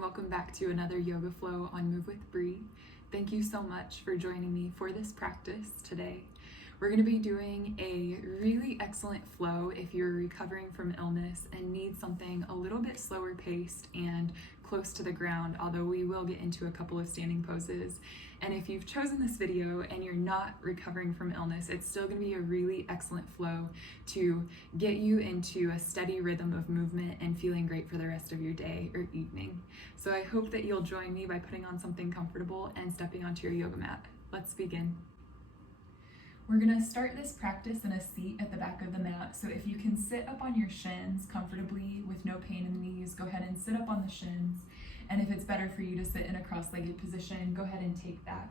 and welcome back to another yoga flow on Move with Bree. Thank you so much for joining me for this practice today. We're going to be doing a really excellent flow if you're recovering from illness and need something a little bit slower paced and close to the ground, although we will get into a couple of standing poses. And if you've chosen this video and you're not recovering from illness, it's still going to be a really excellent flow to get you into a steady rhythm of movement and feeling great for the rest of your day or evening. So I hope that you'll join me by putting on something comfortable and stepping onto your yoga mat. Let's begin. We're going to start this practice in a seat at the back of the mat. So if you can sit up on your shins comfortably with no pain in the knees, go ahead and sit up on the shins. And if it's better for you to sit in a cross-legged position, go ahead and take that.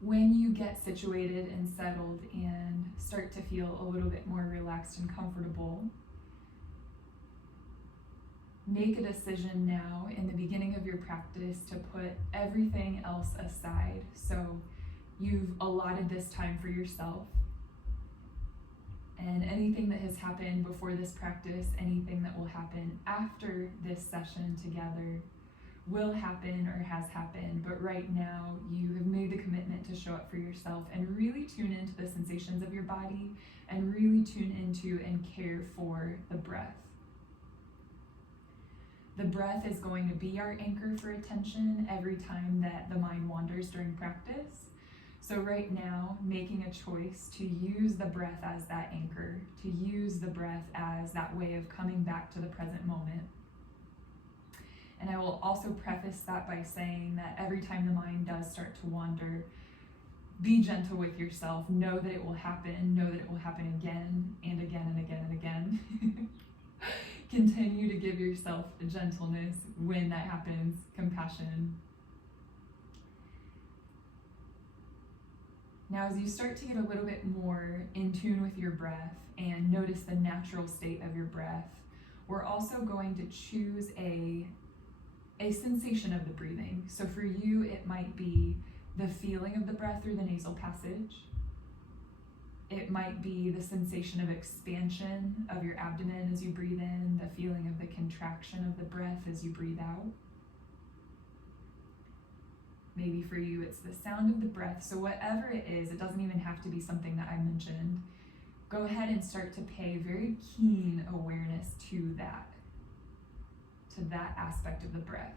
When you get situated and settled and start to feel a little bit more relaxed and comfortable, make a decision now in the beginning of your practice to put everything else aside. So you've allotted this time for yourself, and anything that has happened before this practice, anything that will happen after this session together will happen or has happened, but right now you have made the commitment to show up for yourself and really tune into the sensations of your body and really tune into and care for the breath. The breath is going to be our anchor for attention every time that the mind wanders during practice. So right now, making a choice to use the breath as that anchor, to use the breath as that way of coming back to the present moment. And I will also preface that by saying that every time the mind does start to wander, be gentle with yourself. Know that it will happen. Know that it will happen again and again and again and again. Continue to give yourself gentleness when that happens, compassion. Now, as you start to get a little bit more in tune with your breath and notice the natural state of your breath, we're also going to choose a sensation of the breathing. So for you, it might be the feeling of the breath through the nasal passage. It might be the sensation of expansion of your abdomen as you breathe in, the feeling of the contraction of the breath as you breathe out. Maybe for you, it's the sound of the breath. So whatever it is, it doesn't even have to be something that I mentioned. Go ahead and start to pay very keen awareness to that aspect of the breath.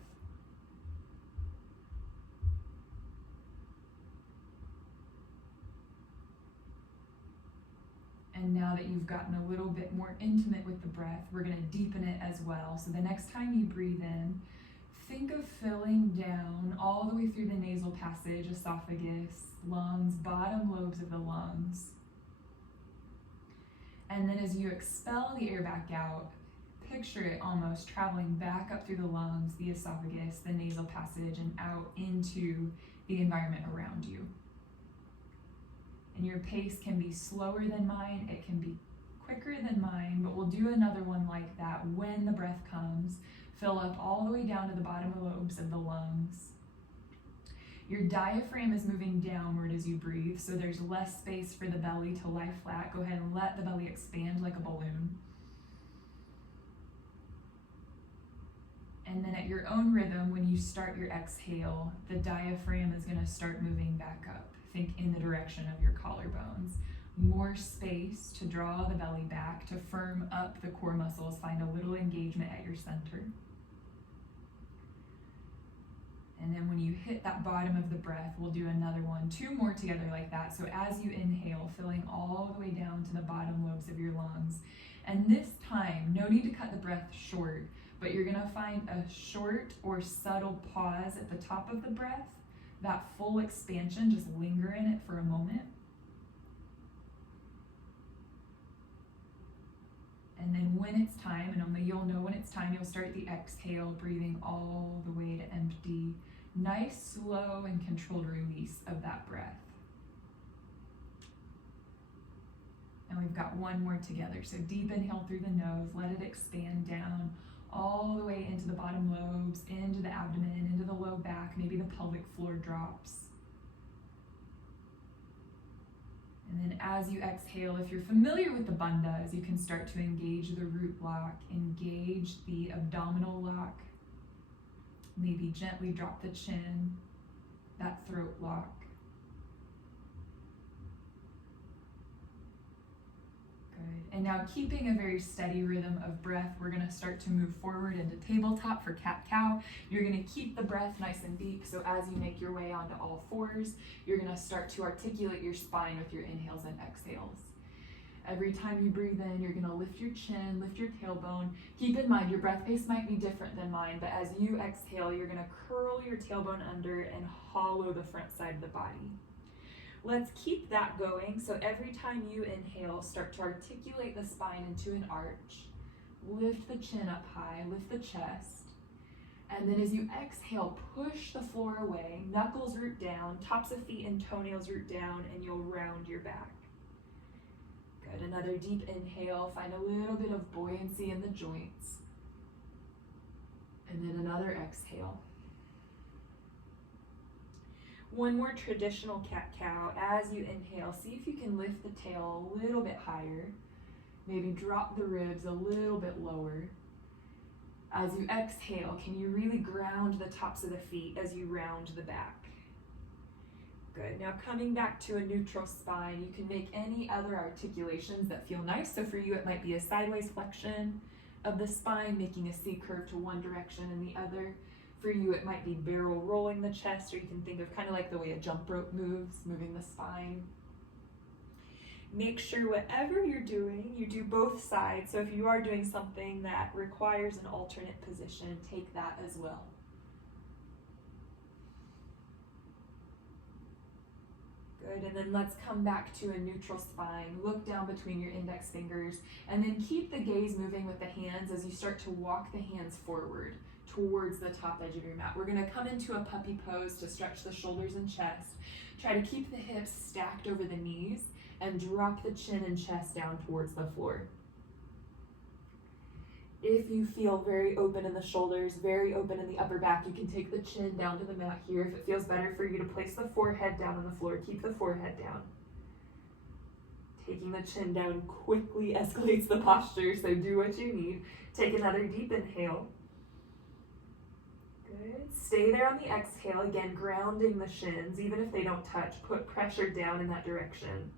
And now that you've gotten a little bit more intimate with the breath, we're going to deepen it as well. So the next time you breathe in, think of filling down all the way through the nasal passage, esophagus, lungs, bottom lobes of the lungs. And then as you expel the air back out, picture it almost traveling back up through the lungs, the esophagus, the nasal passage, and out into the environment around you. And your pace can be slower than mine, it can be quicker than mine, but we'll do another one like that when the breath comes. Fill up all the way down to the bottom lobes of the lungs. Your diaphragm is moving downward as you breathe, so there's less space for the belly to lie flat. Go ahead and let the belly expand like a balloon. And then at your own rhythm, when you start your exhale, the diaphragm is going to start moving back up. Think in the direction of your collarbones. More space to draw the belly back, to firm up the core muscles. Find a little engagement at your center. And then when you hit that bottom of the breath, we'll do another one, 2 more together like that. So as you inhale, filling all the way down to the bottom lobes of your lungs. And this time, no need to cut the breath short, but you're going to find a short or subtle pause at the top of the breath. That full expansion, just linger in it for a moment. And then when it's time, and only you'll know when it's time, you'll start the exhale, breathing all the way to empty. Nice, slow, and controlled release of that breath. And we've got one more together. So deep inhale through the nose, let it expand down all the way into the bottom lobes, into the abdomen, into the low back, maybe the pelvic floor drops. And then as you exhale, if you're familiar with the bandhas, you can start to engage the root lock, engage the abdominal lock, Maybe gently drop the chin, that throat lock. Good. And now keeping a very steady rhythm of breath, we're going to start to move forward into tabletop for cat-cow. You're going to keep the breath nice and deep, so as you make your way onto all fours, you're going to start to articulate your spine with your inhales and exhales. Every time you breathe in, you're going to lift your chin, lift your tailbone. Keep in mind, your breath pace might be different than mine, but as you exhale, you're going to curl your tailbone under and hollow the front side of the body. Let's keep that going. So every time you inhale, start to articulate the spine into an arch. Lift the chin up high, lift the chest. And then as you exhale, push the floor away, knuckles root down, tops of feet and toenails root down, and you'll round your back. Good. Another deep inhale, find a little bit of buoyancy in the joints. And then another exhale. One more traditional cat-cow. As you inhale, see if you can lift the tail a little bit higher. Maybe drop the ribs a little bit lower. As you exhale, can you really ground the tops of the feet as you round the back? Good. Now coming back to a neutral spine, you can make any other articulations that feel nice. So for you, it might be a sideways flexion of the spine, making a C curve to one direction and the other. For you, it might be barrel rolling the chest, or you can think of kind of like the way a jump rope moves, moving the spine. Make sure whatever you're doing, you do both sides. So if you are doing something that requires an alternate position, take that as well. Good, and then let's come back to a neutral spine. Look down between your index fingers, and then keep the gaze moving with the hands as you start to walk the hands forward towards the top edge of your mat. We're gonna come into a puppy pose to stretch the shoulders and chest. Try to keep the hips stacked over the knees and drop the chin and chest down towards the floor. If you feel very open in the shoulders, very open in the upper back, you can take the chin down to the mat here. If it feels better for you to place the forehead down on the floor, keep the forehead down. Taking the chin down quickly escalates the posture, so do what you need. Take another deep inhale. Good. Stay there on the exhale, again, grounding the shins, even if they don't touch. Put pressure down in that direction.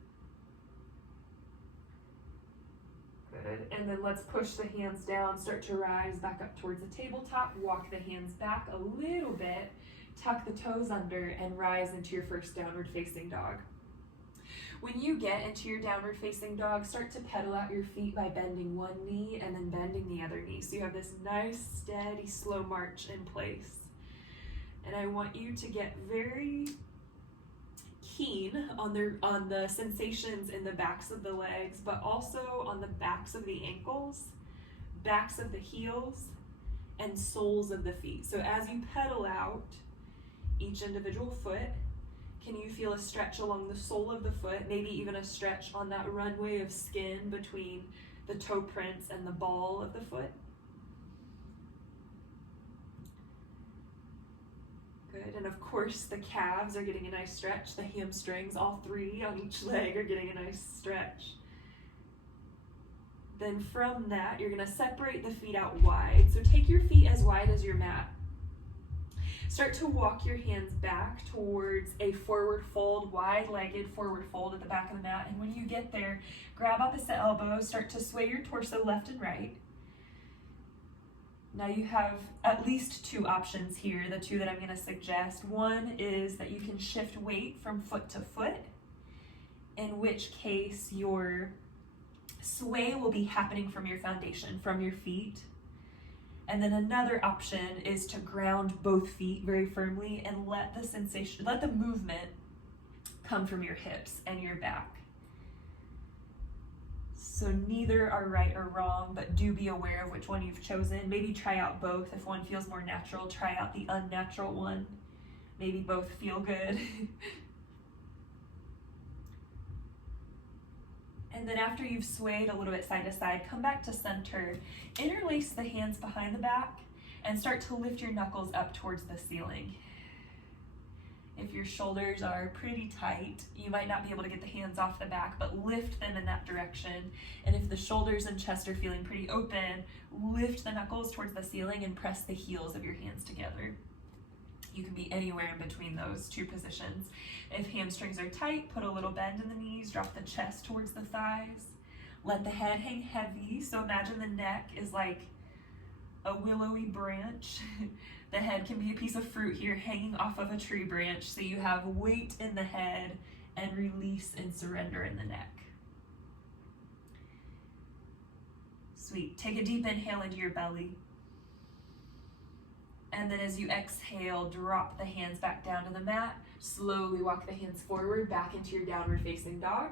Good. And then let's push the hands down, start to rise back up towards the tabletop, walk the hands back a little bit, tuck the toes under, and rise into your first downward facing dog. When you get into your downward facing dog, start to pedal out your feet by bending one knee and then bending the other knee. So you have this nice, steady, slow march in place. And I want you to get very keen on the sensations in the backs of the legs, but also on the backs of the ankles, backs of the heels, and soles of the feet. So as you pedal out each individual foot, can you feel a stretch along the sole of the foot, maybe even a stretch on that runway of skin between the toe prints and the ball of the foot? Good, and of course the calves are getting a nice stretch, the hamstrings, all three on each leg are getting a nice stretch. Then from that, you're gonna separate the feet out wide. So take your feet as wide as your mat. Start to walk your hands back towards a forward fold, wide-legged forward fold at the back of the mat. And when you get there, grab opposite elbows, start to sway your torso left and right. Now you have at least two options here, the two that I'm gonna suggest. One is that you can shift weight from foot to foot, in which case your sway will be happening from your foundation, from your feet. And then another option is to ground both feet very firmly and let the movement come from your hips and your back. So neither are right or wrong, but do be aware of which one you've chosen. Maybe try out both. If one feels more natural, try out the unnatural one. Maybe both feel good. And then after you've swayed a little bit side to side, come back to center, interlace the hands behind the back, and start to lift your knuckles up towards the ceiling. If your shoulders are pretty tight, you might not be able to get the hands off the back, but lift them in that direction. And if the shoulders and chest are feeling pretty open, lift the knuckles towards the ceiling and press the heels of your hands together. You can be anywhere in between those two positions. If hamstrings are tight, put a little bend in the knees, drop the chest towards the thighs. Let the head hang heavy. So imagine the neck is like a willowy branch. The head can be a piece of fruit here hanging off of a tree branch. So you have weight in the head and release and surrender in the neck. Sweet. Take a deep inhale into your belly. And then as you exhale, drop the hands back down to the mat. Slowly walk the hands forward, back into your downward facing dog.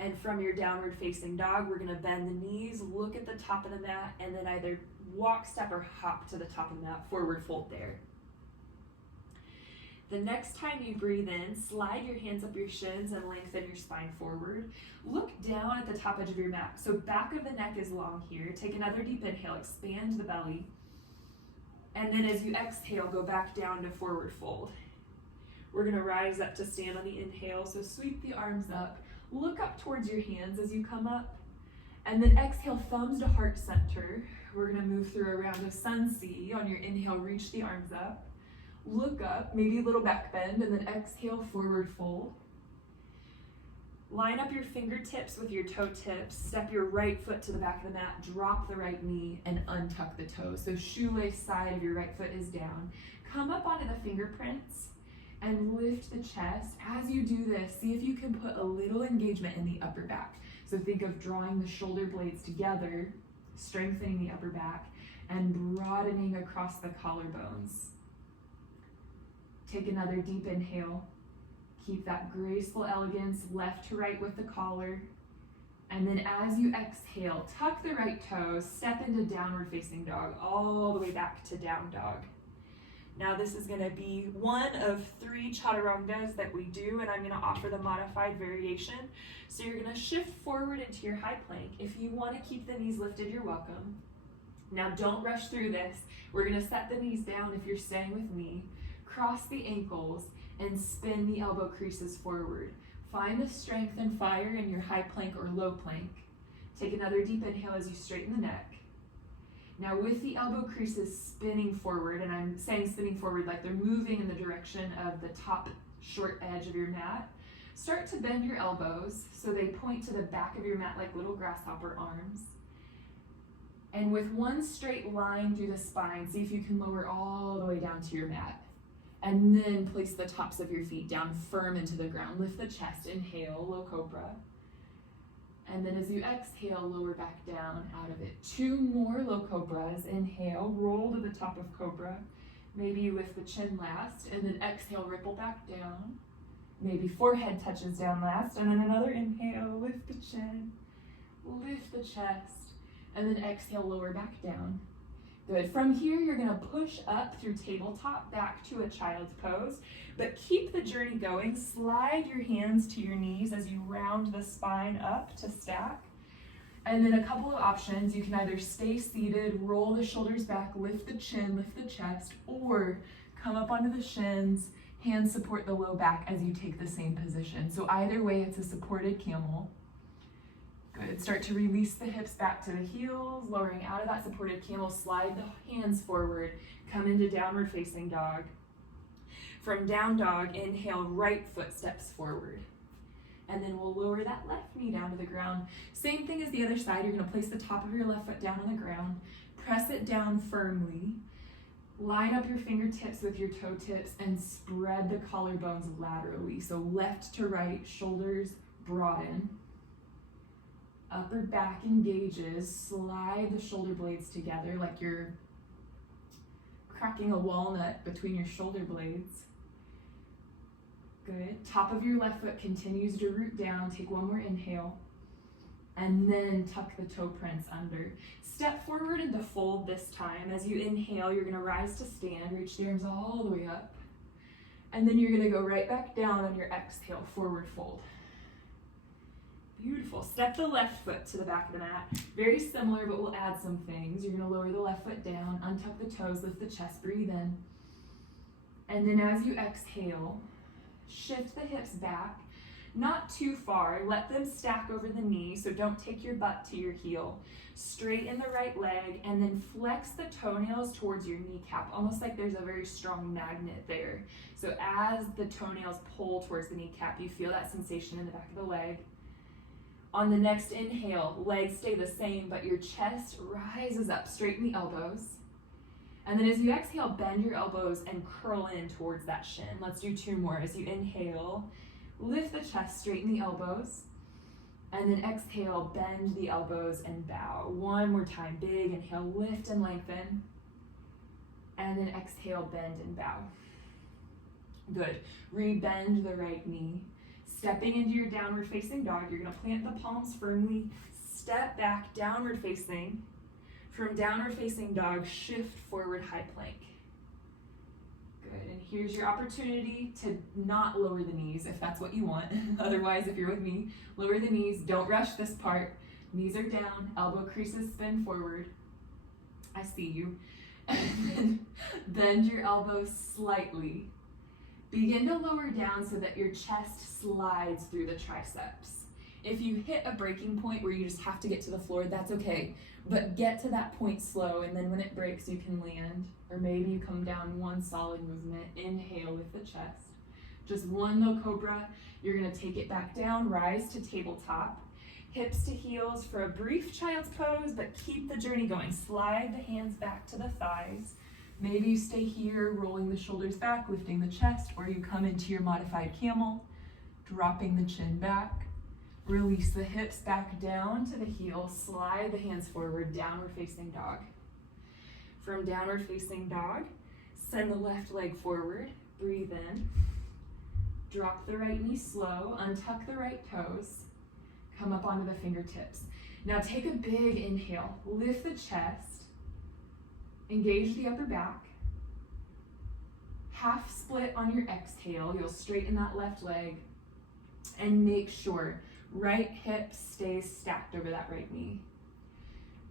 And from your downward facing dog, we're gonna bend the knees, look at the top of the mat, and then either walk, step, or hop to the top of the mat, forward fold there. The next time you breathe in, slide your hands up your shins and lengthen your spine forward. Look down at the top edge of your mat. So back of the neck is long here. Take another deep inhale, expand the belly. And then as you exhale, go back down to forward fold. We're gonna rise up to stand on the inhale. So sweep the arms up, look up towards your hands as you come up. And then exhale, thumbs to heart center. We're gonna move through a round of sun C. On your inhale, reach the arms up. Look up, maybe a little back bend, and then exhale, forward fold. Line up your fingertips with your toe tips. Step your right foot to the back of the mat, drop the right knee, and untuck the toes. So shoelace side of your right foot is down. Come up onto the fingerprints and lift the chest. As you do this, see if you can put a little engagement in the upper back. So think of drawing the shoulder blades together, strengthening the upper back, and broadening across the collarbones. Take another deep inhale. Keep that graceful elegance left to right with the collar. And then as you exhale, tuck the right toes, step into downward facing dog, all the way back to down dog. Now this is gonna be one of 3 chaturangas that we do, and I'm gonna offer the modified variation. So you're gonna shift forward into your high plank. If you wanna keep the knees lifted, you're welcome. Now don't rush through this. We're gonna set the knees down if you're staying with me. Cross the ankles and spin the elbow creases forward. Find the strength and fire in your high plank or low plank. Take another deep inhale as you straighten the neck. Now with the elbow creases spinning forward, and I'm saying spinning forward like they're moving in the direction of the top short edge of your mat, start to bend your elbows so they point to the back of your mat like little grasshopper arms. And with one straight line through the spine, see if you can lower all the way down to your mat. And then place the tops of your feet down firm into the ground. Lift the chest, inhale, low cobra. And then as you exhale, lower back down out of it. 2 more low cobras. Inhale, roll to the top of cobra. Maybe you lift the chin last, and then exhale, ripple back down. Maybe forehead touches down last, and then another inhale, lift the chin, lift the chest, and then exhale, lower back down. Good. From here, you're gonna push up through tabletop back to a child's pose, but keep the journey going. Slide your hands to your knees as you round the spine up to stack. And then a couple of options. You can either stay seated, roll the shoulders back, lift the chin, lift the chest, or come up onto the shins, hands support the low back as you take the same position. So either way, it's a supported camel. Good. Start to release the hips back to the heels, lowering out of that supported camel, slide the hands forward, come into downward facing dog. From down dog, inhale, right foot steps forward. And then we'll lower that left knee down to the ground. Same thing as the other side, you're gonna place the top of your left foot down on the ground, press it down firmly, line up your fingertips with your toe tips and spread the collarbones laterally. So left to right, shoulders broaden. Upper back engages, slide the shoulder blades together like you're cracking a walnut between your shoulder blades. Good. Top of your left foot continues to root down. Take one more inhale. And then tuck the toe prints under. Step forward into fold this time. As you inhale, you're gonna rise to stand, reach the arms all the way up. And then you're gonna go right back down on your exhale, forward fold. Beautiful. Step the left foot to the back of the mat. Very similar, but we'll add some things. You're gonna lower the left foot down, untuck the toes, lift the chest, breathe in. And then as you exhale, shift the hips back, not too far. Let them stack over the knee, so don't take your butt to your heel. Straighten the right leg, and then flex the toenails towards your kneecap, almost like there's a very strong magnet there. So as the toenails pull towards the kneecap, you feel that sensation in the back of the leg. On the next inhale, legs stay the same, but your chest rises up. Straighten the elbows. And then as you exhale, bend your elbows and curl in towards that shin. Let's do 2 more. As you inhale, lift the chest, straighten the elbows. And then exhale, bend the elbows and bow. 1 more time. Big inhale, lift and lengthen. And then exhale, bend and bow. Good. Rebend the right knee. Stepping into your downward facing dog, you're going to plant the palms firmly, step back, downward facing. From downward facing dog, shift forward high plank. Good, and here's your opportunity to not lower the knees if that's what you want. Otherwise, if you're with me, lower the knees, don't rush this part. Knees are down, elbow creases spin forward. I see you. And then bend your elbows slightly. Begin to lower down so that your chest slides through the triceps. If you hit a breaking point where you just have to get to the floor, that's okay. But get to that point slow, and then when it breaks, you can land. Or maybe you come down 1 solid movement. Inhale with the chest. Just 1 low cobra. You're gonna take it back down, rise to tabletop. Hips to heels for a brief child's pose, but keep the journey going. Slide the hands back to the thighs. Maybe you stay here, rolling the shoulders back, lifting the chest, or you come into your modified camel, dropping the chin back. Release the hips back down to the heel, slide the hands forward, downward facing dog. From downward facing dog, send the left leg forward, breathe in. Drop the right knee slow, untuck the right toes, come up onto the fingertips. Now take a big inhale, lift the chest, engage the upper back. Half split on your exhale, you'll straighten that left leg and make sure right hip stays stacked over that right knee.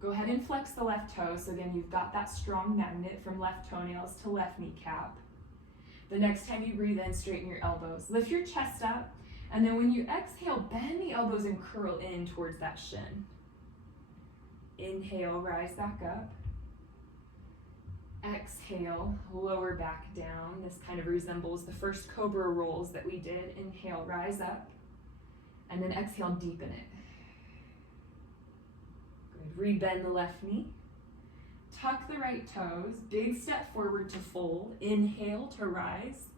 Go ahead and flex the left toe, so again, you've got that strong magnet from left toenails to left kneecap. The next time you breathe in, straighten your elbows. Lift your chest up, and then when you exhale, bend the elbows and curl in towards that shin. Inhale, rise back up. Exhale, lower back down. This kind of resembles the first cobra rolls that we did. Inhale, rise up. And then exhale, deepen it. Good. Rebend the left knee. Tuck the right toes. Big step forward to fold. Inhale to rise.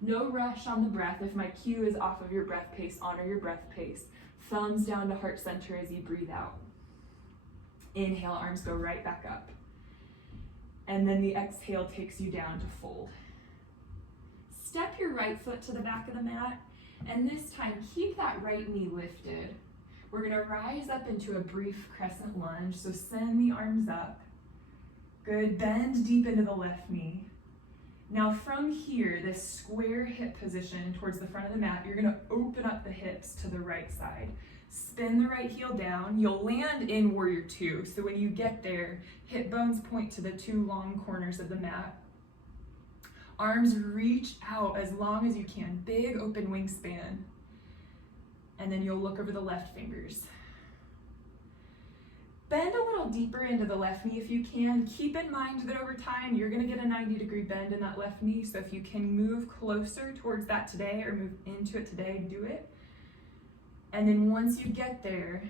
No rush on the breath. If my cue is off of your breath pace, honor your breath pace. Thumbs down to heart center as you breathe out. Inhale, arms go right back up. And then the exhale takes you down to fold. Step your right foot to the back of the mat. And this time, keep that right knee lifted. We're gonna rise up into a brief crescent lunge, so send the arms up. Good, bend deep into the left knee. Now from here, this square hip position towards the front of the mat, you're gonna open up the hips to the right side. Spin the right heel down. You'll land in warrior 2, so when you get there, hip bones point to the 2 long corners of the mat. Arms reach out as long as you can, big open wingspan. And then you'll look over the left fingers. Bend a little deeper into the left knee if you can. Keep in mind that over time, you're gonna get a 90-degree bend in that left knee, so if you can move closer towards that today or move into it today, do it. And then once you get there,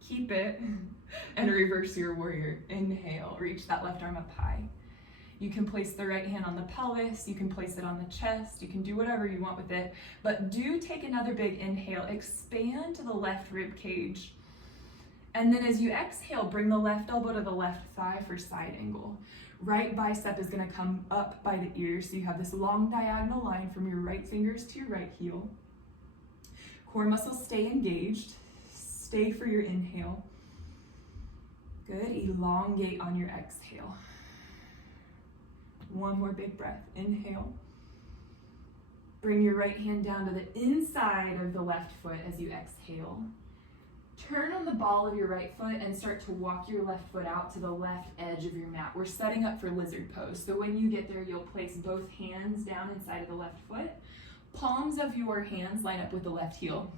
keep it and reverse your warrior. Inhale, reach that left arm up high. You can place the right hand on the pelvis, you can place it on the chest, you can do whatever you want with it, but do take another big inhale, expand to the left rib cage. And then as you exhale, bring the left elbow to the left thigh for side angle. Right bicep is gonna come up by the ear, so you have this long diagonal line from your right fingers to your right heel. Core muscles stay engaged, stay for your inhale. Good, elongate on your exhale. One more big breath, inhale. Bring your right hand down to the inside of the left foot as you exhale. Turn on the ball of your right foot and start to walk your left foot out to the left edge of your mat. We're setting up for lizard pose. So when you get there, you'll place both hands down inside of the left foot. Palms of your hands line up with the left heel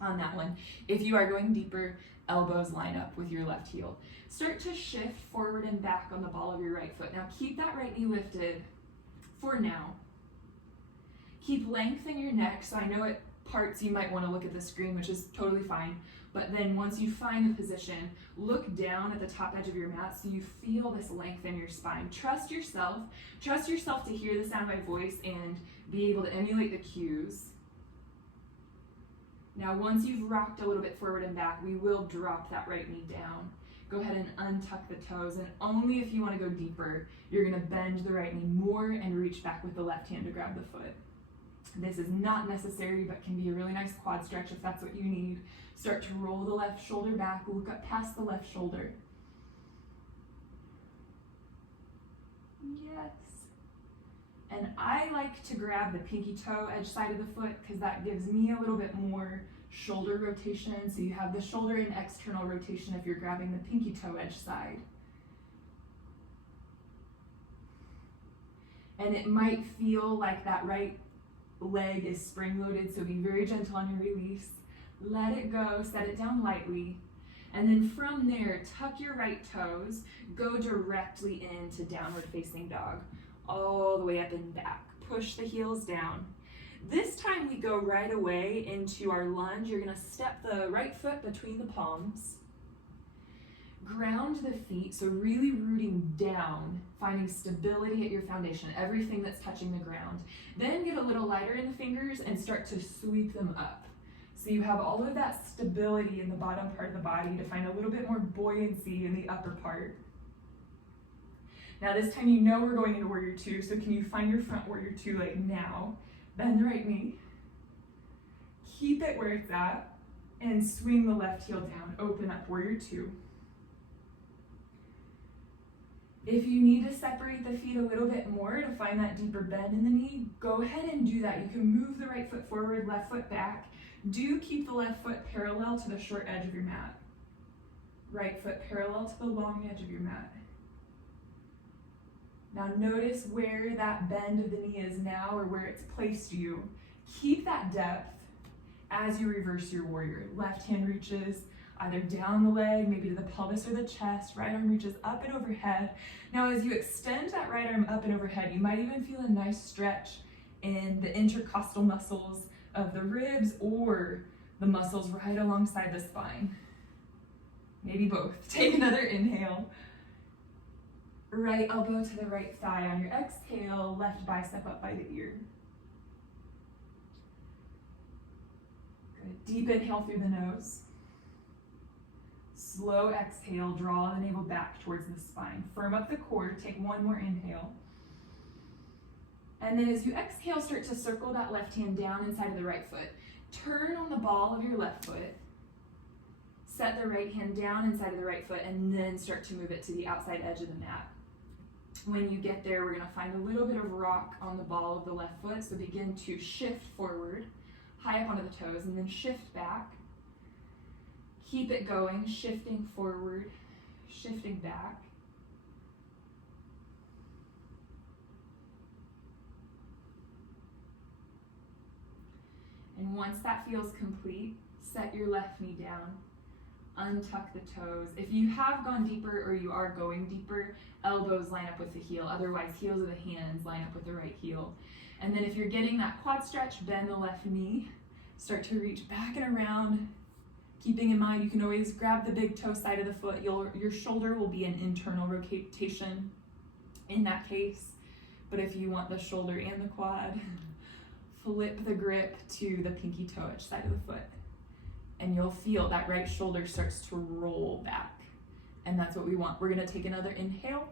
on that one. If you are going deeper, elbows line up with your left heel. Start to shift forward and back on the ball of your right foot. Now keep that right knee lifted for now. Keep length in your neck. So I know at parts you might want to look at the screen, which is totally fine. But then once you find the position, look down at the top edge of your mat so you feel this length in your spine. Trust yourself. Trust yourself to hear the sound of my voice and be able to emulate the cues. Now once you've rocked a little bit forward and back, we will drop that right knee down. Go ahead and untuck the toes, and only if you want to go deeper, you're going to bend the right knee more and reach back with the left hand to grab the foot. This is not necessary, but can be a really nice quad stretch if that's what you need. Start to roll the left shoulder back, look up past the left shoulder. Yes. And I like to grab the pinky toe edge side of the foot because that gives me a little bit more shoulder rotation. So you have the shoulder and external rotation if you're grabbing the pinky toe edge side. And it might feel like that right leg is spring-loaded, so be very gentle on your release. Let it go, set it down lightly. And then from there, tuck your right toes, go directly into downward facing dog, all the way up and back. Push the heels down. This time we go right away into our lunge. You're gonna step the right foot between the palms. Ground the feet, so really rooting down, finding stability at your foundation, everything that's touching the ground. Then get a little lighter in the fingers and start to sweep them up. So you have all of that stability in the bottom part of the body to find a little bit more buoyancy in the upper part. Now this time you know we're going into warrior two, so can you find your front warrior two like now? Bend the right knee. Keep it where it's at and swing the left heel down. Open up warrior two. If you need to separate the feet a little bit more to find that deeper bend in the knee, go ahead and do that. You can move the right foot forward, left foot back. Do keep the left foot parallel to the short edge of your mat. Right foot parallel to the long edge of your mat. Now notice where that bend of the knee is now or where it's placed you. Keep that depth as you reverse your warrior. Left hand reaches either down the leg, maybe to the pelvis or the chest. Right arm reaches up and overhead. Now as you extend that right arm up and overhead, you might even feel a nice stretch in the intercostal muscles of the ribs or the muscles right alongside the spine. Maybe both. Take another inhale. Right elbow to the right thigh. On your exhale, left bicep up by the ear. Good. Deep inhale through the nose. Slow exhale, draw the navel back towards the spine. Firm up the core, take one more inhale. And then as you exhale, start to circle that left hand down inside of the right foot. Turn on the ball of your left foot. Set the right hand down inside of the right foot and then start to move it to the outside edge of the mat. When you get there, we're gonna find a little bit of rock on the ball of the left foot. So begin to shift forward, high up onto the toes, and then shift back. Keep it going, shifting forward, shifting back. And once that feels complete, set your left knee down, untuck the toes. If you have gone deeper or you are going deeper, elbows line up with the heel. Otherwise, heels of the hands line up with the right heel. And then if you're getting that quad stretch, bend the left knee, start to reach back and around. Keeping in mind, you can always grab the big toe side of the foot. Your shoulder will be an internal rotation in that case. But if you want the shoulder and the quad, flip the grip to the pinky toe edge side of the foot. And you'll feel that right shoulder starts to roll back. And that's what we want. We're gonna take another inhale.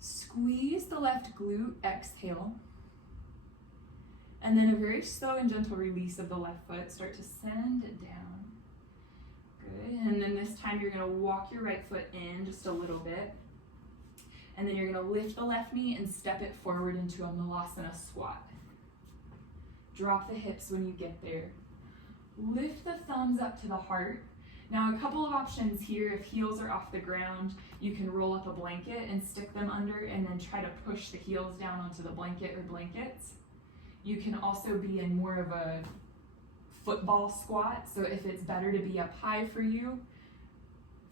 Squeeze the left glute, exhale. And then a very slow and gentle release of the left foot. Start to send it down. Good, and then this time you're gonna walk your right foot in just a little bit. And then you're gonna lift the left knee and step it forward into a Melasana Squat. Drop the hips when you get there. Lift the thumbs up to the heart. Now a couple of options here. If heels are off the ground, you can roll up a blanket and stick them under and then try to push the heels down onto the blanket or blankets. You can also be in more of a football squat. So if it's better to be up high for you,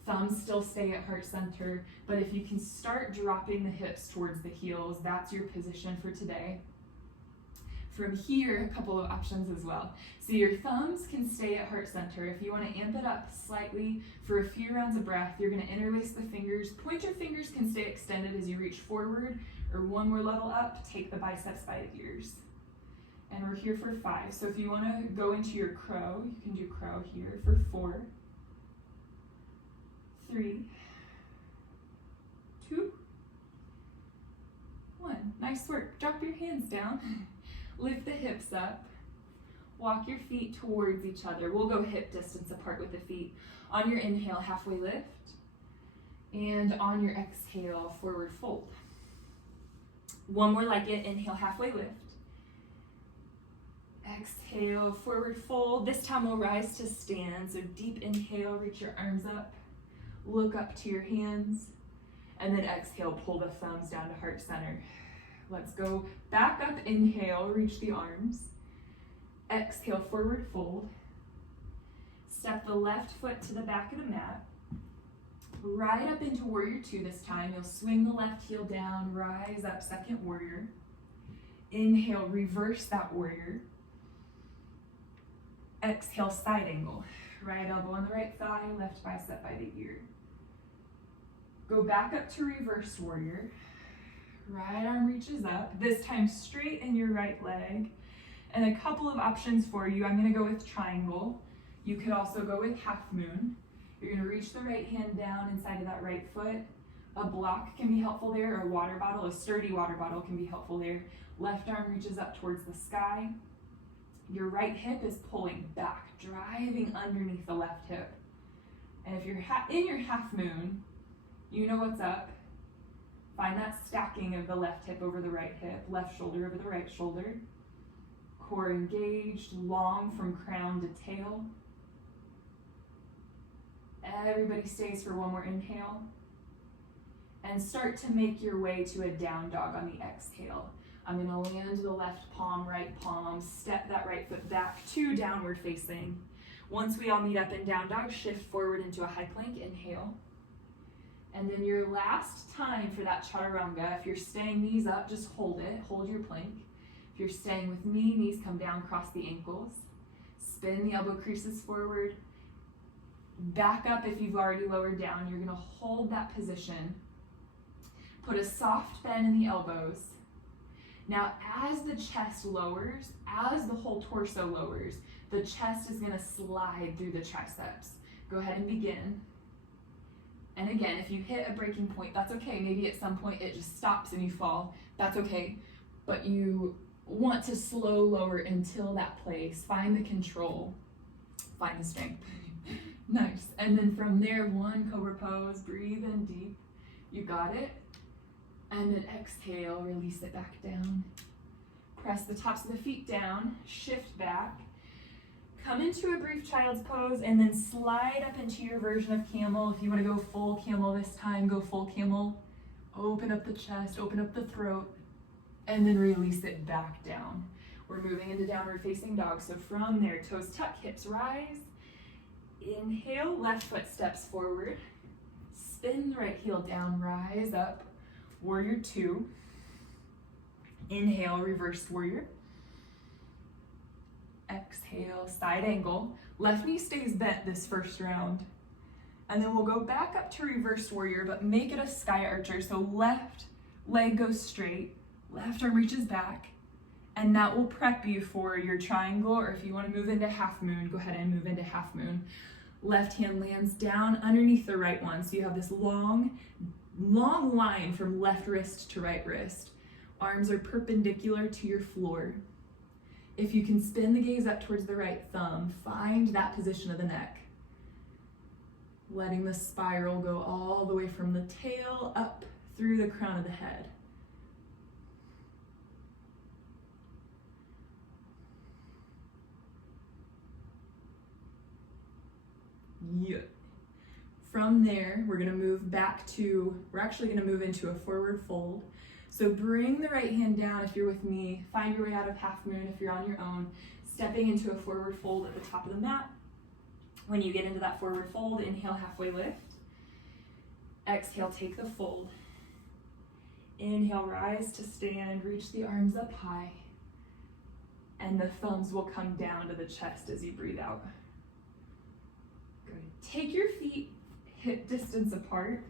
thumbs still stay at heart center. But if you can start dropping the hips towards the heels, that's your position for today. From here, a couple of options as well. So your thumbs can stay at heart center. If you want to amp it up slightly for a few rounds of breath, you're going to interlace the fingers. Pointer fingers can stay extended as you reach forward, or one more level up, take the biceps by the ears. And we're here for 5. So if you want to go into your crow, you can do crow here for 4, 3, 2, 1. Nice work. Drop your hands down. Lift the hips up. Walk your feet towards each other. We'll go hip distance apart with the feet. On your inhale, halfway lift. And on your exhale, forward fold. One more like it. Inhale, halfway lift. Exhale, forward fold. This time we'll rise to stand. So deep inhale, reach your arms up. Look up to your hands. And then exhale, pull the thumbs down to heart center. Let's go back up, inhale, reach the arms. Exhale, forward fold. Step the left foot to the back of the mat. Right up into warrior 2 this time. You'll swing the left heel down, rise up, second warrior. Inhale, reverse that warrior. Exhale, side angle. Right elbow on the right thigh, left bicep by the ear. Go back up to reverse warrior. Right arm reaches up, this time straight in your right leg. And a couple of options for you. I'm going to go with triangle. You could also go with half moon. You're going to reach the right hand down inside of that right foot. A block can be helpful there, or a water bottle, a sturdy water bottle can be helpful there. Left arm reaches up towards the sky. Your right hip is pulling back, driving underneath the left hip. And if you're in your half moon, you know what's up. Find that stacking of the left hip over the right hip, left shoulder over the right shoulder. Core engaged, long from crown to tail. Everybody stays for one more inhale. And start to make your way to a down dog on the exhale. I'm going to land the left palm, right palm, step that right foot back to downward facing. Once we all meet up in down dog, shift forward into a high plank, inhale. And then your last time for that chaturanga, if you're staying knees up, just hold it, hold your plank. If you're staying with me, knees come down, cross the ankles. Spin the elbow creases forward. Back up if you've already lowered down. You're gonna hold that position. Put a soft bend in the elbows. Now, as the chest lowers, as the whole torso lowers, the chest is gonna slide through the triceps. Go ahead and begin. And again, if you hit a breaking point, that's okay. Maybe at some point it just stops and you fall. That's okay. But you want to slow lower until that place. Find the control. Find the strength. Nice. And then from there, 1 cobra pose. Breathe in deep. You got it. And then exhale, release it back down. Press the tops of the feet down. Shift back. Come into a brief child's pose and then slide up into your version of camel. If you want to go full camel this time, go full camel. Open up the chest, open up the throat, and then release it back down. We're moving into downward facing dog. So from there, toes tuck, hips rise. Inhale, left foot steps forward. Spin the right heel down, rise up. Warrior 2. Inhale, reversed warrior. Exhale, side angle. Left knee stays bent this first round. And then we'll go back up to reverse warrior, but make it a sky archer. So left leg goes straight, left arm reaches back, and that will prep you for your triangle, or if you want to move into half moon, go ahead and move into half moon. Left hand lands down underneath the right one. So you have this long line from left wrist to right wrist. Arms are perpendicular to your floor. If you can spin the gaze up towards the right thumb, find that position of the neck. Letting the spiral go all the way from the tail up through the crown of the head. Yeah. From there, we're actually gonna move into a forward fold. So bring the right hand down if you're with me, find your way out of half moon if you're on your own, stepping into a forward fold at the top of the mat. When you get into that forward fold, inhale, halfway lift. Exhale, take the fold. Inhale, rise to stand, reach the arms up high, and the thumbs will come down to the chest as you breathe out. Good. Take your feet hip distance apart,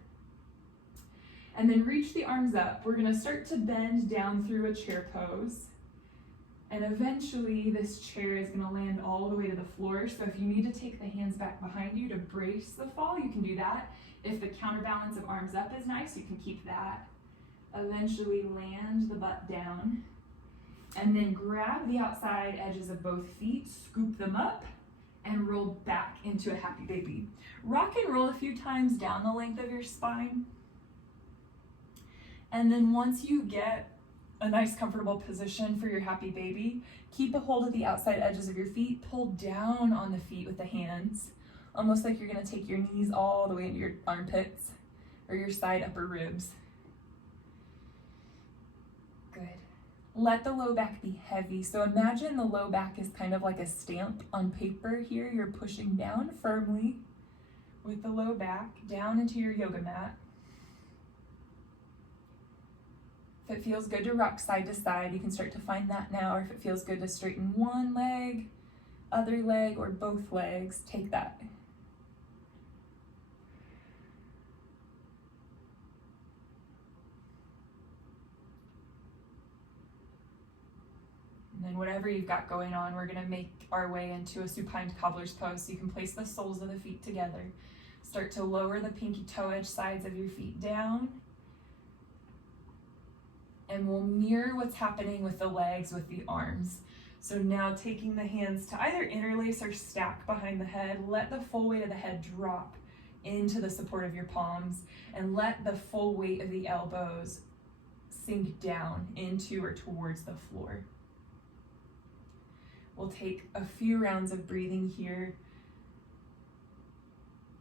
and then reach the arms up. We're gonna start to bend down through a chair pose, and eventually this chair is gonna land all the way to the floor. So if you need to take the hands back behind you to brace the fall, you can do that. If the counterbalance of arms up is nice, you can keep that. Eventually land the butt down, and then grab the outside edges of both feet, scoop them up, and roll back into a happy baby. Rock and roll a few times down the length of your spine. And then once you get a nice comfortable position for your happy baby, keep a hold of the outside edges of your feet, pull down on the feet with the hands, almost like you're gonna take your knees all the way into your armpits or your side upper ribs. Good. Let the low back be heavy. So imagine the low back is kind of like a stamp on paper here. You're pushing down firmly with the low back down into your yoga mat. If it feels good to rock side to side, you can start to find that now. Or if it feels good to straighten one leg, other leg, or both legs, take that. And then whatever you've got going on, we're gonna make our way into a supine cobbler's pose. So you can place the soles of the feet together. Start to lower the pinky toe edge sides of your feet down. And we'll mirror what's happening with the legs with the arms. So now taking the hands to either interlace or stack behind the head, let the full weight of the head drop into the support of your palms, and let the full weight of the elbows sink down into or towards the floor. We'll take a few rounds of breathing here,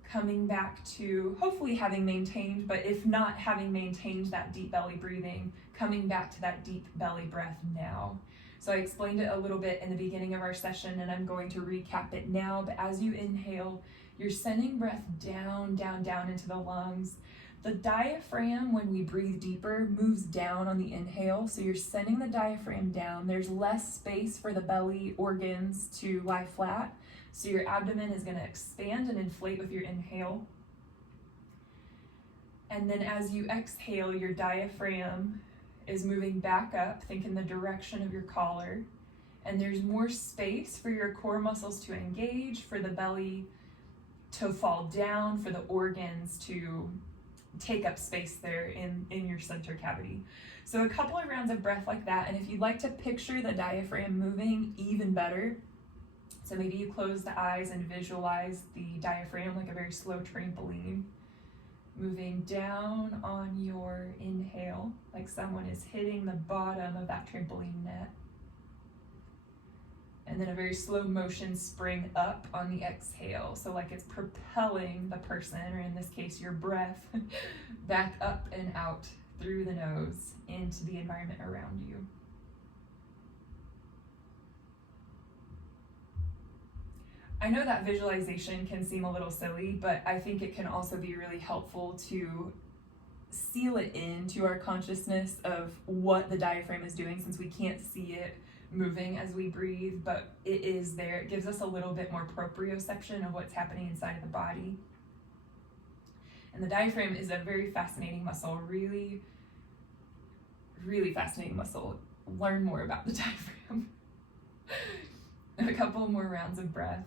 coming back to hopefully having maintained, but if not having maintained that deep belly breathing, coming back to that deep belly breath now. So I explained it a little bit in the beginning of our session, and I'm going to recap it now, but as you inhale, you're sending breath down, down, down into the lungs. The diaphragm, when we breathe deeper, moves down on the inhale, so you're sending the diaphragm down. There's less space for the belly organs to lie flat, so your abdomen is going to expand and inflate with your inhale. And then as you exhale, your diaphragm is moving back up, think in the direction of your collar, and there's more space for your core muscles to engage, for the belly to fall down, for the organs to take up space there in your center cavity. So a couple of rounds of breath like that, and if you'd like to picture the diaphragm moving, even better. So maybe you close the eyes and visualize the diaphragm like a very slow trampoline, moving down on your inhale, like someone is hitting the bottom of that trampoline net. And then a very slow motion spring up on the exhale. So like it's propelling the person, or in this case, your breath, back up and out through the nose into the environment around you. I know that visualization can seem a little silly, but I think it can also be really helpful to seal it into our consciousness of what the diaphragm is doing, since we can't see it moving as we breathe, but it is there. It gives us a little bit more proprioception of what's happening inside of the body. And the diaphragm is a very fascinating muscle, really, really fascinating muscle. Learn more about the diaphragm. A couple more rounds of breath.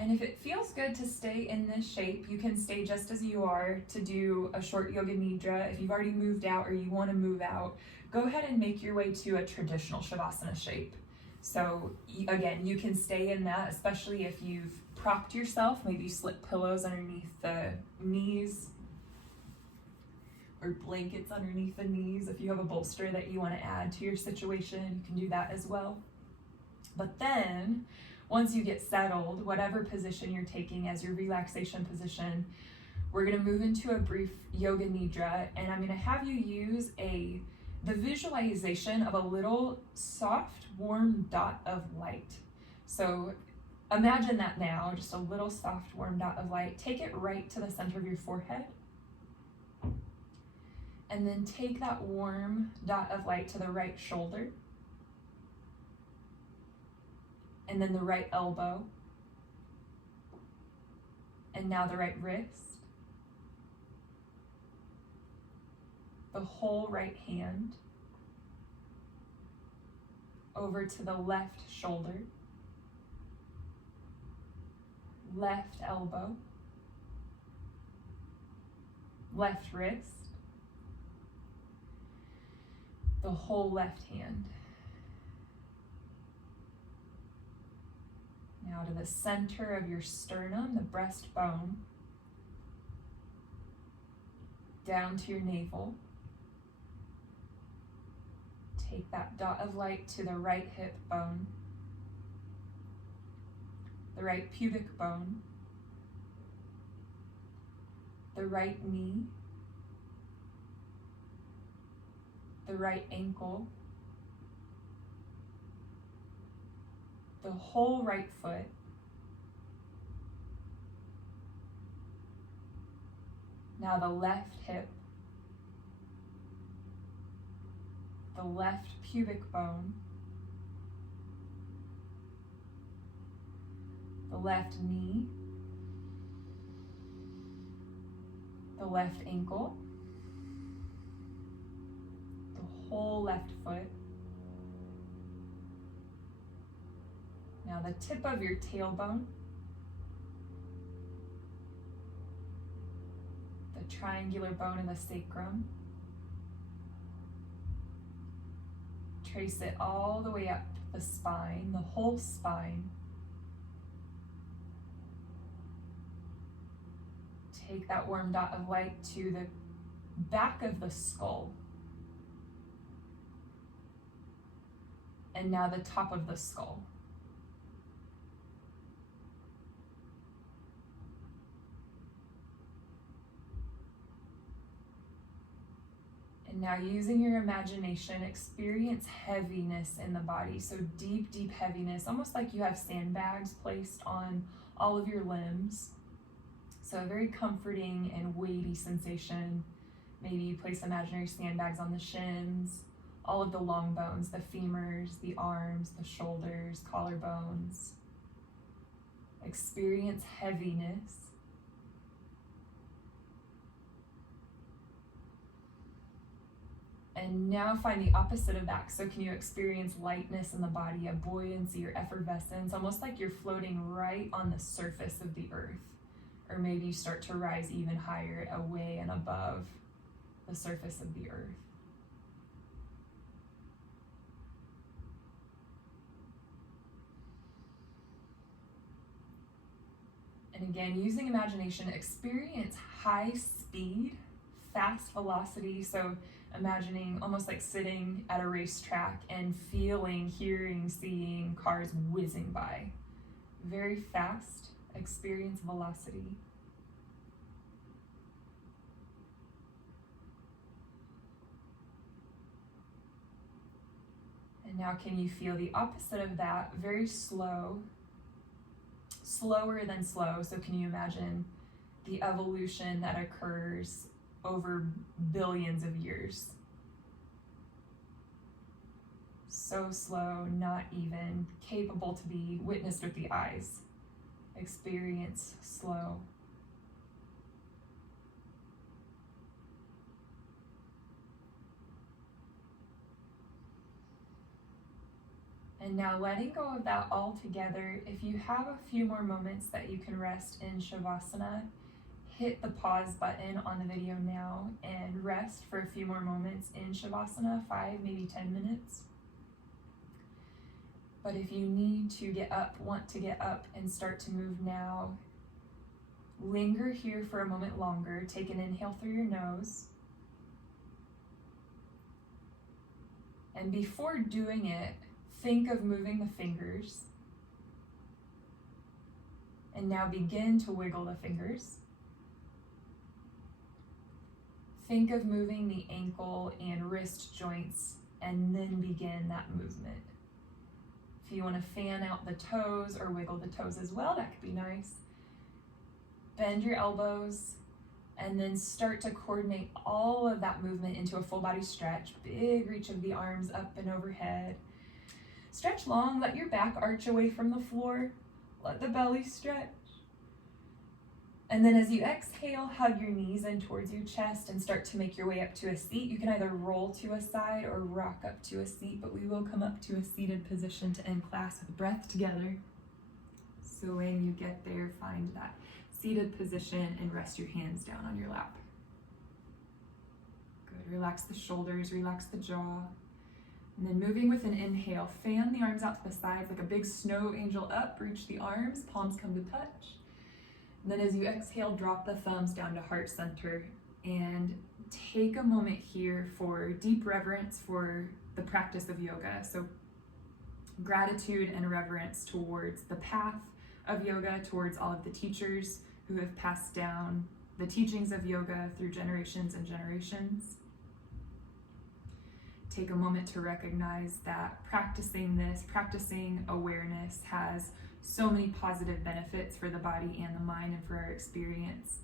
And if it feels good to stay in this shape, you can stay just as you are to do a short yoga nidra. If you've already moved out or you want to move out, go ahead and make your way to a traditional shavasana shape. So again, you can stay in that, especially if you've propped yourself. Maybe you slip pillows underneath the knees. or blankets underneath the knees. If you have a bolster that you want to add to your situation, you can do that as well. But then, once you get settled, whatever position you're taking as your relaxation position, we're going to move into a brief yoga nidra, and I'm going to have you use the visualization of a little soft, warm dot of light. So imagine that now, just a little soft, warm dot of light. Take it right to the center of your forehead. And then take that warm dot of light to the right shoulder. And then the right elbow. And now the right wrist. The whole right hand. Over to the left shoulder. Left elbow. Left wrist. The whole left hand. Now to the center of your sternum, the breastbone, down to your navel. Take that dot of light to the right hip bone, the right pubic bone, the right knee, the right ankle, the whole right foot, now the left hip, the left pubic bone, the left knee, the left ankle, the whole left foot. Now the tip of your tailbone, the triangular bone in the sacrum. Trace it all the way up the spine, the whole spine. Take that warm dot of light to the back of the skull. And now the top of the skull. And now using your imagination, experience heaviness in the body. So deep, deep heaviness, almost like you have sandbags placed on all of your limbs. So a very comforting and weighty sensation. Maybe you place imaginary sandbags on the shins, all of the long bones, the femurs, the arms, the shoulders, collarbones. Experience heaviness. And now find the opposite of that. So can you experience lightness in the body, a buoyancy or effervescence, almost like you're floating right on the surface of the earth? Or maybe you start to rise even higher, away and above the surface of the earth. And again, using imagination, experience high speed, fast velocity. So imagining almost like sitting at a racetrack and feeling, hearing, seeing cars whizzing by. Very fast, experience velocity. And now can you feel the opposite of that? Very slow, slower than slow. So can you imagine the evolution that occurs over billions of years? So slow, not even capable to be witnessed with the eyes. Experience slow. And now letting go of that altogether, if you have a few more moments that you can rest in Shavasana, hit the pause button on the video now and rest for a few more moments in Shavasana, 5, maybe 10 minutes. But if you need to get up, want to get up and start to move now, linger here for a moment longer. Take an inhale through your nose. And before doing it, think of moving the fingers. And now begin to wiggle the fingers. Think of moving the ankle and wrist joints and then begin that movement. If you want to fan out the toes or wiggle the toes as well, that could be nice. Bend your elbows and then start to coordinate all of that movement into a full body stretch. Big reach of the arms up and overhead. Stretch long, let your back arch away from the floor. Let the belly stretch. And then as you exhale, hug your knees in towards your chest and start to make your way up to a seat. You can either roll to a side or rock up to a seat, but we will come up to a seated position to end class with breath together. So when you get there, find that seated position and rest your hands down on your lap. Good, relax the shoulders, relax the jaw. And then moving with an inhale, fan the arms out to the sides like a big snow angel up, reach the arms, palms come to touch. And then as you exhale, drop the thumbs down to heart center and take a moment here for deep reverence for the practice of yoga. So gratitude and reverence towards the path of yoga, towards all of the teachers who have passed down the teachings of yoga through generations and generations. Take a moment to recognize that practicing awareness has so many positive benefits for the body and the mind and for our experience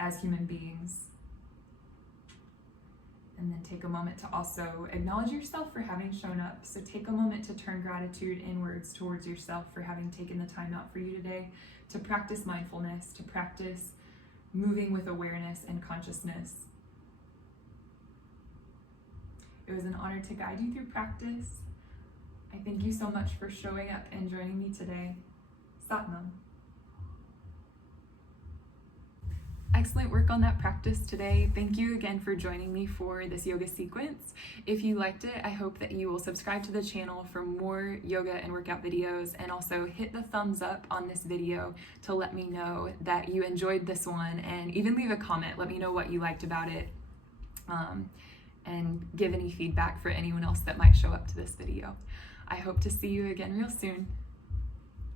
as human beings. And then take a moment to also acknowledge yourself for having shown up. So take a moment to turn gratitude inwards towards yourself for having taken the time out for you today to practice mindfulness, to practice moving with awareness and consciousness. It was an honor to guide you through practice. I thank you so much for showing up and joining me today. Satnam. Excellent work on that practice today. Thank you again for joining me for this yoga sequence. If you liked it, I hope that you will subscribe to the channel for more yoga and workout videos, and also hit the thumbs up on this video to let me know that you enjoyed this one, and even leave a comment. Let me know what you liked about it, and give any feedback for anyone else that might show up to this video. I hope to see you again real soon.